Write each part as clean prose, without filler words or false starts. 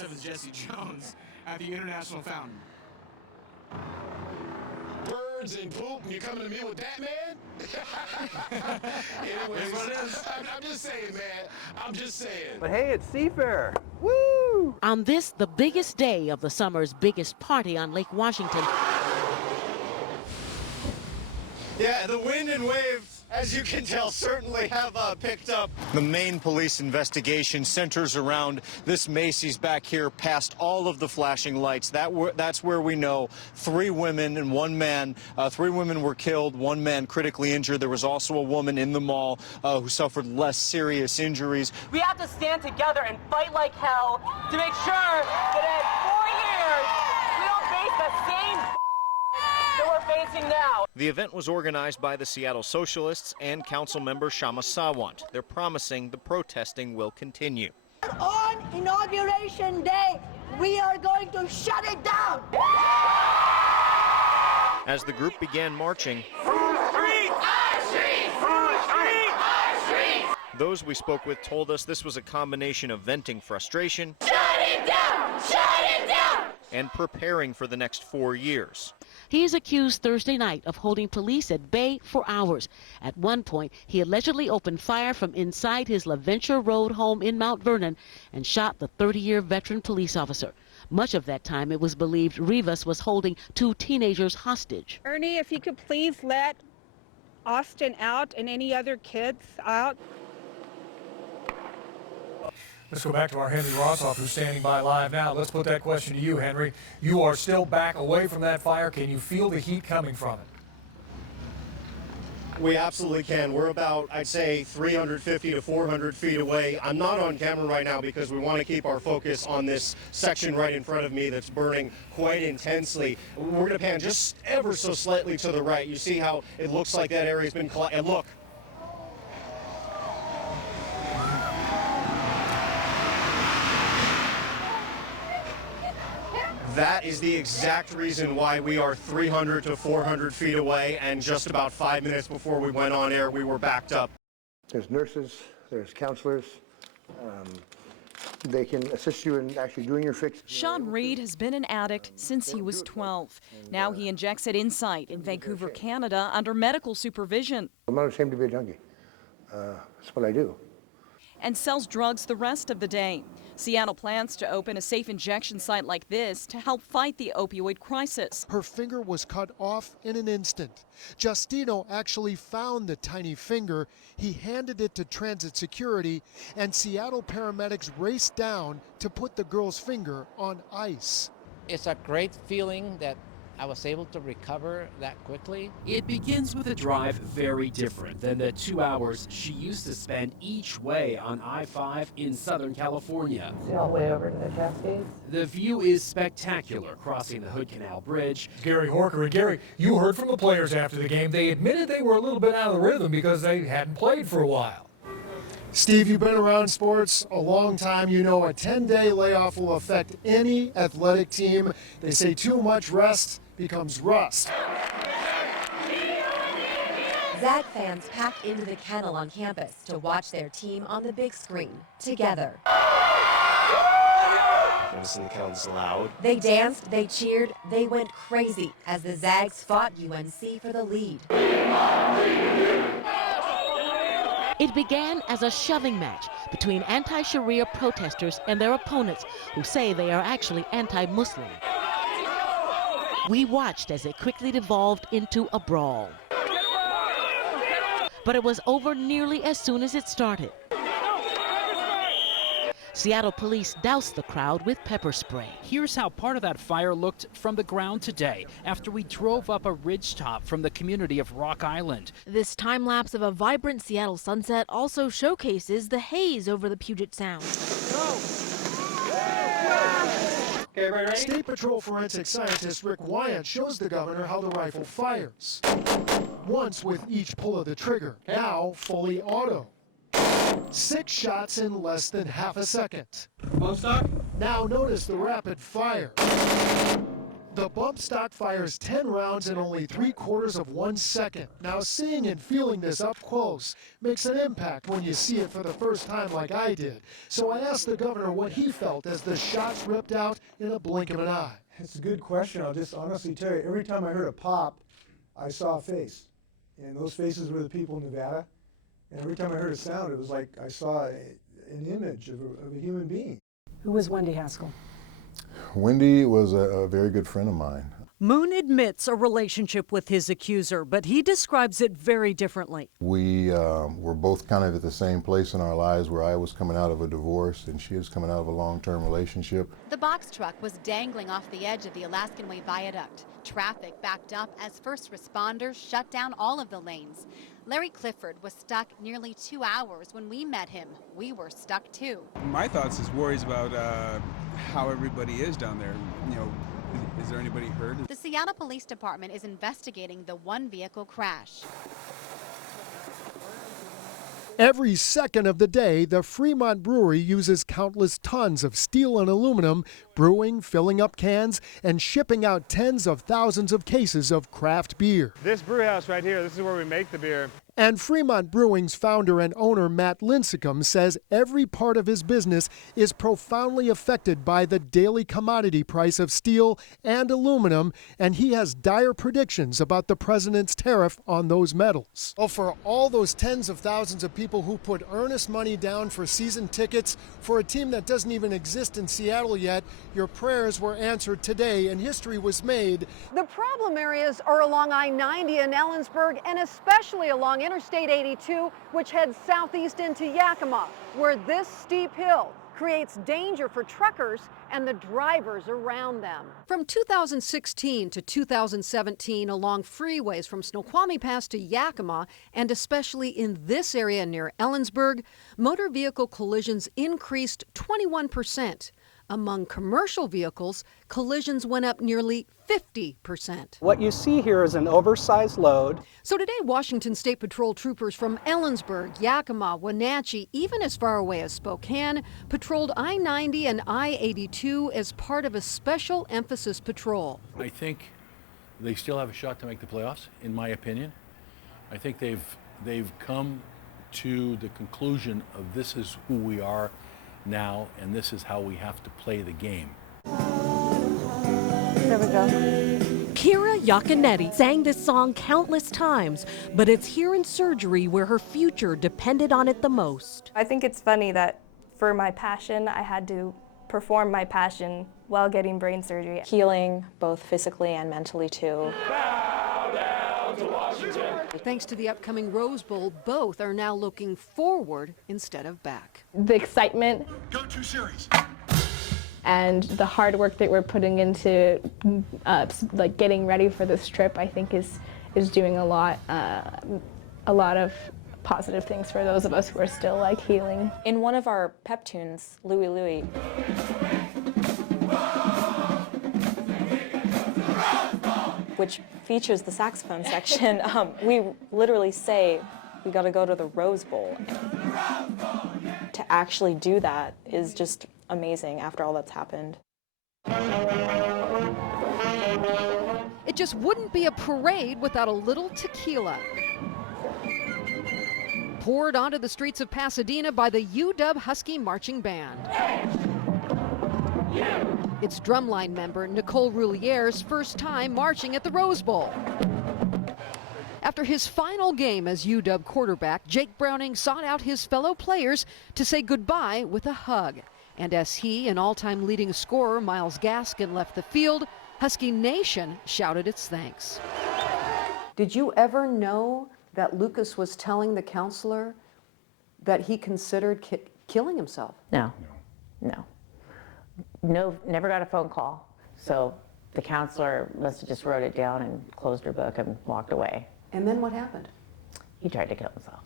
dressed up as Jesse Jones at the International Fountain. Birds and poop, and you coming to me with that, man? Anyways, what it is. I'm just saying, man. I'm just saying. But hey, it's Seafair. Woo! On this, the biggest day of the summer's biggest party on Lake Washington. Yeah, the wind and waves, as you can tell, certainly have picked up. The main police investigation centers around this Macy's back here past all of the flashing lights. That's where we know 3 women and 1 man. 3 women were killed, 1 man critically injured. There was also a woman in the mall who suffered less serious injuries. We have to stand together and fight like hell to make sure that in 4 years we don't face the same that we're facing now. The event was organized by the Seattle Socialists and council member Shama Sawant. They're promising the protesting will continue. On Inauguration Day, we are going to shut it down. As the group began marching, those we spoke with told us this was a combination of venting frustration, Shut it down! Shut it down! and preparing for the next 4 years. He is accused Thursday night of holding police at bay for hours. At one point, he allegedly opened fire from inside his LaVenture Road home in Mount Vernon and shot the 30-year veteran police officer. Much of that time, it was believed Rivas was holding 2 teenagers hostage. Ernie, if you could please let Austin out and any other kids out. Let's go back to our Henry Rossoff, who's standing by live now. Let's put that question to you, Henry. You are still back away from that fire. Can you feel the heat coming from it? We absolutely can. We're about, I'd say, 350 to 400 feet away. I'm not on camera right now because we want to keep our focus on this section right in front of me that's burning quite intensely. We're going to pan just ever so slightly to the right. You see how it looks like that area's been and look. That is the exact reason why we are 300 to 400 feet away, and just about 5 minutes before we went on air, we were backed up. There's nurses, there's counselors. They can assist you in actually doing your fix. Sean Reed has been an addict since he was 12. Now he injects at Insight in Vancouver, Canada, under medical supervision. I'm not ashamed to be a junkie. That's what I do. And sells drugs the rest of the day. Seattle plans to open a safe injection site like this to help fight the opioid crisis. Her finger was cut off in an instant. Justino actually found the tiny finger. He handed it to transit security, and Seattle paramedics raced down to put the girl's finger on ice. It's a great feeling that I was able to recover that quickly. It begins with a drive very different than the 2 hours she used to spend each way on I-5 in Southern California. See all the way over to the Cascades? The view is spectacular crossing the Hood Canal Bridge. Gary Horker. And Gary, you heard from the players after the game. They admitted they were a little bit out of the rhythm because they hadn't played for a while. Steve, you've been around sports a long time. You know a 10-day layoff will affect any athletic team. They say too much rest becomes rust. Zag fans packed into the kennel on campus to watch their team on the big screen together. Listen, it counts loud. They danced, they cheered, they went crazy as the Zags fought UNC for the lead. It began as a shoving match between anti-Sharia protesters and their opponents, who say they are actually anti-Muslim. We watched as it quickly devolved into a brawl. But it was over nearly as soon as it started. Seattle police doused the crowd with pepper spray. Here's how part of that fire looked from the ground today after we drove up a ridgetop from the community of Rock Island. This time lapse of a vibrant Seattle sunset also showcases the haze over the Puget Sound. Okay, ready? State Patrol forensic scientist Rick Wyant shows the governor how the rifle fires. Once with each pull of the trigger, now fully auto. 6 shots in less than half a second. Now notice the rapid fire. The bump stock fires 10 rounds in only 3/4 of 1 second. Now, seeing and feeling this up close makes an impact when you see it for the first time like I did. So I asked the governor what he felt as the shots ripped out in a blink of an eye. It's a good question. I'll just honestly tell you, every time I heard a pop, I saw a face. And those faces were the people in Nevada. And every time I heard a sound, it was like I saw an image of a human being. Who was Wendy Haskell? Wendy was a very good friend of mine. Moon admits a relationship with his accuser, but he describes it very differently. We were both kind of at the same place in our lives where I was coming out of a divorce and she was coming out of a long-term relationship. The box truck was dangling off the edge of the Alaskan Way Viaduct. Traffic backed up as first responders shut down all of the lanes. Larry Clifford was stuck nearly 2 hours. When we met him, we were stuck too. My thoughts is worries about how everybody is down there. You know, is there anybody hurt? The Seattle Police Department is investigating the one-vehicle crash. Every second of the day, the Fremont Brewery uses countless tons of steel and aluminum, brewing, filling up cans, and shipping out tens of thousands of cases of craft beer. This brew house right here, this is where we make the beer. And Fremont Brewing's founder and owner Matt Lincecum says every part of his business is profoundly affected by the daily commodity price of steel and aluminum, and he has dire predictions about the president's tariff on those metals. Oh, for all those tens of thousands of people who put earnest money down for season tickets for a team that doesn't even exist in Seattle yet, your prayers were answered today and history was made. The problem areas are along I-90 in Ellensburg and especially along Interstate 82, which heads southeast into Yakima, where this steep hill creates danger for truckers and the drivers around them. From 2016 to 2017, along freeways from Snoqualmie Pass to Yakima, and especially in this area near Ellensburg, motor vehicle collisions increased 21%. Among commercial vehicles, collisions went up nearly 50%. What you see here is an oversized load. So today, Washington State Patrol troopers from Ellensburg, Yakima, Wenatchee, even as far away as Spokane, patrolled I-90 and I-82 as part of a special emphasis patrol. I think they still have a shot to make the playoffs, in my opinion. I think they've come to the conclusion of this is who we are now, and this is how we have to play the game. There we go. KIRO TV sang this song countless times, but it's here in surgery where her future depended on it the most. I think it's funny that for my passion, I had to perform my passion while getting brain surgery. Healing both physically and mentally too. Thanks to the upcoming Rose Bowl, both are now looking forward instead of back. The excitement Go-to series. and the hard work that we're putting into like getting ready for this trip, I think is doing a lot of positive things for those of us who are still like healing. In one of our pep tunes, Louie Louie, which features the saxophone section, we literally say, we gotta go to the Rose Bowl. To actually do that is just amazing after all that's happened. It just wouldn't be a parade without a little tequila. Poured onto the streets of Pasadena by the UW Husky Marching Band. It's drumline member Nicole Rouliere's first time marching at the Rose Bowl. After his final game as UW quarterback, Jake Browning sought out his fellow players to say goodbye with a hug. And as he and all-time leading scorer Myles Gaskin left the field, Husky Nation shouted its thanks. Did you ever know that Lucas was telling the counselor that he considered killing himself? No, never got a phone call. So the counselor must have just wrote it down and closed her book and walked away. And then what happened? He tried to kill himself.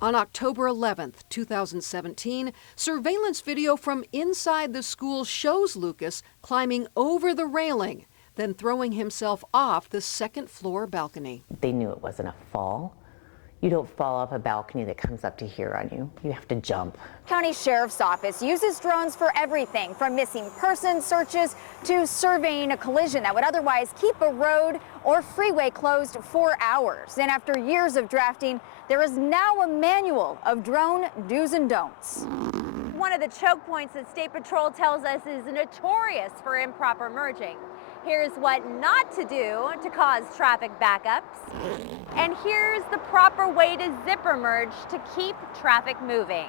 On October 11th, 2017, surveillance video from inside the school shows Lucas climbing over the railing, then throwing himself off the second-floor balcony. They knew it wasn't a fall. You don't fall off a balcony that comes up to here on you. You have to jump. County Sheriff's Office uses drones for everything from missing person searches to surveying a collision that would otherwise keep a road or freeway closed for hours. And after years of drafting, there is now a manual of drone do's and don'ts. One of the choke points that State Patrol tells us is notorious for improper merging. Here's what not to do to cause traffic backups. And here's the proper way to zipper merge to keep traffic moving.